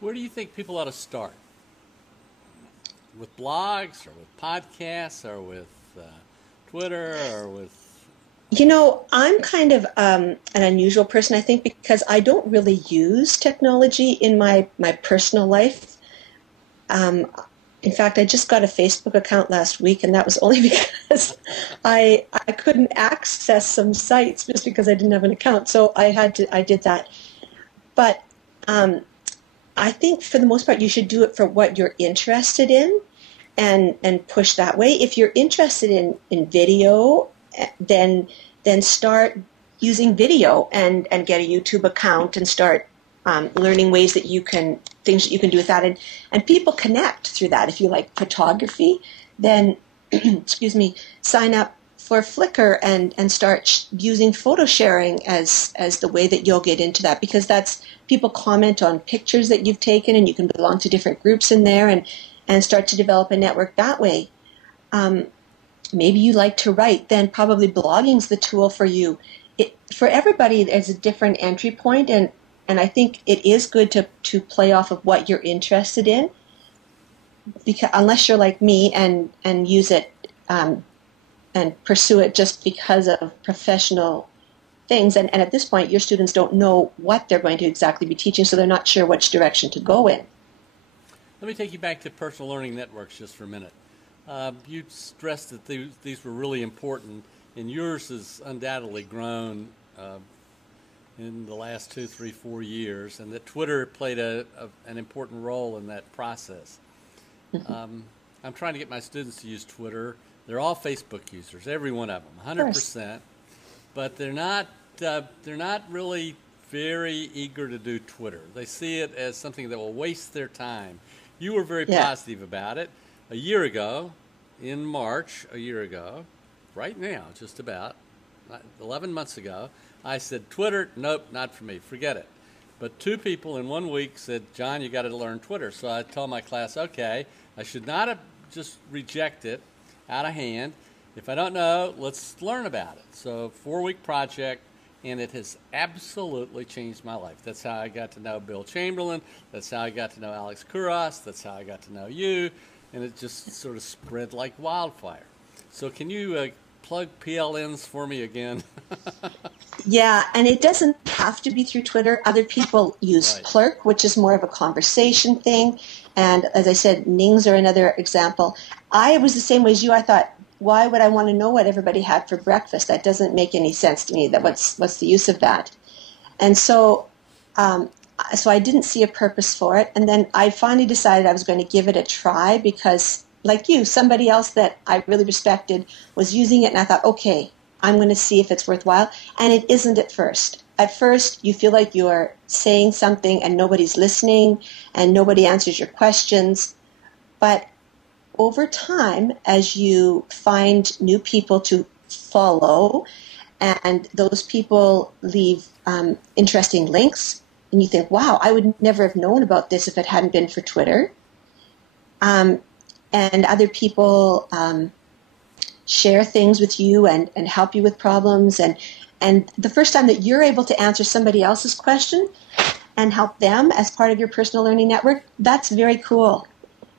Where do you think people ought to start? With blogs or with podcasts or with Twitter or with... I'm kind of an unusual person, I think, because I don't really use technology in my personal life. Um, in fact, I just got a Facebook account last week, and that was only because I couldn't access some sites just because I didn't have an account. So I did that. But um, I think for the most part, you should do it for what you're interested in and push that way. If you're interested in video, then start using video and get a YouTube account and start learning ways that you can things that you can do with that and people connect through that. If you like photography, then excuse me, sign up for Flickr and start using photo sharing as the way that you'll get into that, because that's people comment on pictures that you've taken and you can belong to different groups in there and start to develop a network that way. Um, Maybe you like to write, then probably blogging's the tool for you. For everybody, there's a different entry point, and I think it is good to play off of what you're interested in, because unless you're like me and use it and pursue it just because of professional things. And at this point, your students don't know what they're going to exactly be teaching, so they're not sure which direction to go in. Let me take you back to personal learning networks just for a minute. You stressed that these were really important, and yours has undoubtedly grown in the last 2, 3, 4 years, and that Twitter played an important role in that process. I'm trying to get my students to use Twitter. They're all Facebook users, every one of them, Of course. 100%, but they're not really very eager to do Twitter. They see it as something that will waste their time. You were very Yeah. positive about it. A year ago, in March, a year ago, right now, just about, 11 months ago, I said, Twitter, nope, not for me, forget it. But two people in 1 week said, John, you got to learn Twitter. So I told my class, okay, I should not have just reject it out of hand. If I don't know, let's learn about it. So 4-week project, and it has absolutely changed my life. That's how I got to know Bill Chamberlain. That's how I got to know Alex Kuras. That's how I got to know you. And it just sort of spread like wildfire. So can you plug PLNs for me again? Yeah, and it doesn't have to be through Twitter. Other people use Right. Clerk, which is more of a conversation thing. And as I said, Nings are another example. I was the same way as you. I thought, why would I want to know what everybody had for breakfast? That doesn't make any sense to me. That what's the use of that? And um, so I didn't see a purpose for it. And then I finally decided I was going to give it a try because, like you, somebody else that I really respected was using it, and I thought, okay, I'm going to see if it's worthwhile. And it isn't at first. At first, you feel like you're saying something and nobody's listening and nobody answers your questions. But over time, as you find new people to follow, and those people leave interesting links, and you think, wow, I would never have known about this if it hadn't been for Twitter. Um, and other people share things with you and help you with problems. And the first time that you're able to answer somebody else's question and help them as part of your personal learning network, that's very cool.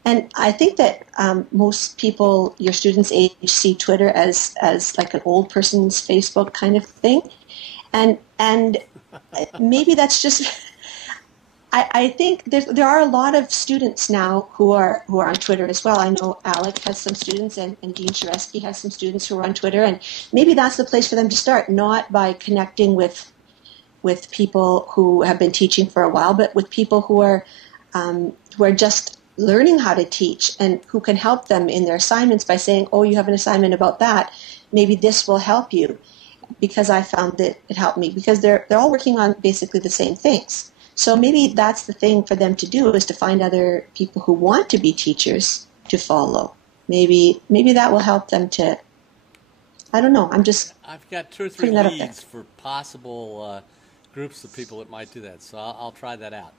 And I think that most people, your students' age, see Twitter as like an old person's Facebook kind of thing, and maybe that's just. I think there are a lot of students now who are on Twitter as well. I know Alec has some students, and Dean Sharesky has some students who are on Twitter, and maybe that's the place for them to start, not by connecting with people who have been teaching for a while, but with people who are just learning how to teach and who can help them in their assignments by saying, oh, you have an assignment about that. Maybe this will help you, because I found that it helped me, because they're all working on basically the same things. So maybe that's the thing for them to do, is to find other people who want to be teachers to follow. Maybe that will help them to, I don't know, I'm just I've got 2 or 3 putting that up there. leads for possible groups of people that might do that, so I'll try that out.